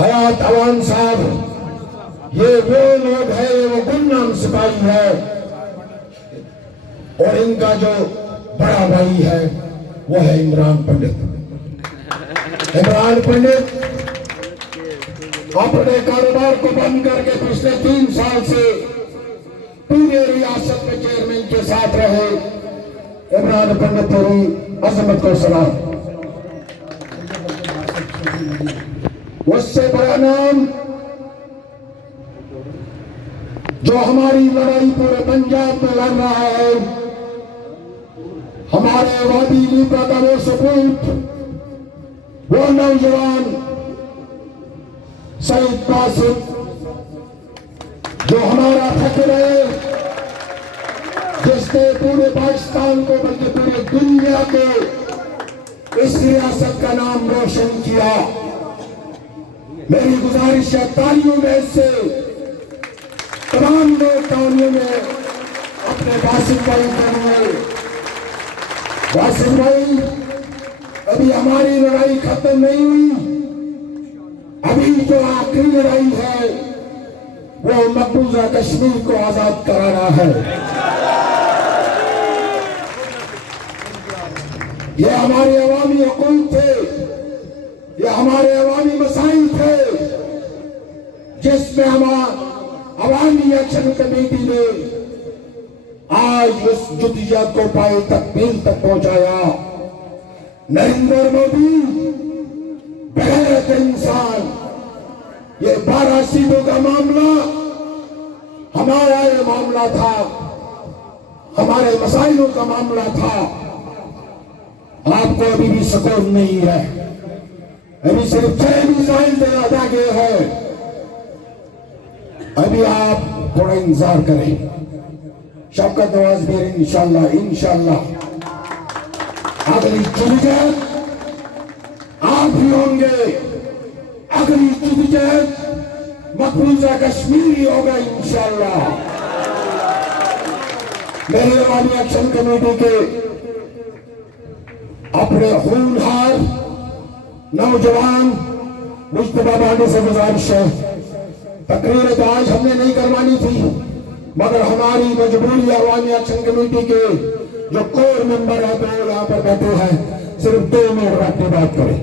हयात अवान साहब, ये वो लोग हैं, वो गुमनाम सिपाही है, और इनका जो बड़ा भाई है वो है इमरान पंडित। इमरान पंडित अपने कारोबार को बंद करके पिछले 3 साल से पूरे रियासत में चेयरमैन के साथ रहे। इमरान पंडित तेरी अजमत को सलाम। उससे बड़ा नाम जो हमारी लड़ाई पूरे पंजाब में लड़ रहा है, हमारे वादी लीडर का वो सपूत, वो नौजवान सईद कासिम, जो हमारा फख्र है, जिसने पूरे पाकिस्तान को बल्कि पूरी दुनिया के इस रियासत का नाम रोशन किया। मेरी गुजारिश है तालियों में से तमाम लोग तालियों में अपने कासिम भाई करेंगे। कासिम भाई, अभी हमारी लड़ाई खत्म नहीं हुई, अभी जो आखिरी लड़ाई है वो मकबूजा कश्मीर को आजाद कराना है। ये हमारे अवामी हुकूक थे, ये हमारे अवामी मसाइल थे, जिसमें हमारा अवामी एक्शन कमेटी ने आज उस जुद्दियत को पाए तकमील तक पहुंचाया। नरेंद्र मोदी बेहद इंसान, ये 12 सीटों का मामला हमारा ये मामला था, हमारे मसाइलों का मामला था। आपको अभी भी सुकून नहीं है, अभी सिर्फ 6 मिसाइल दिया गए हैं। अभी आप थोड़ा इंतजार करें, शौकत नवाज भी इंशाल्लाह अगली जदोजहद आप भी होंगे, अगली जदोजहद मकबूजा कश्मीरी होगा इंशाल्लाह। मेरे अवामी एक्शन कमेटी के अपने होनहार नौजवान मुश्तबा भांडे से गुजारिश है, तकरीर तो आज हमने नहीं करवानी थी, मगर हमारी मजबूरी अवामी एक्शन कमेटी के जो कोर मेंबर है तो यहाँ पर बैठे हैं, सिर्फ 2 मिनट बैठ के बात करें।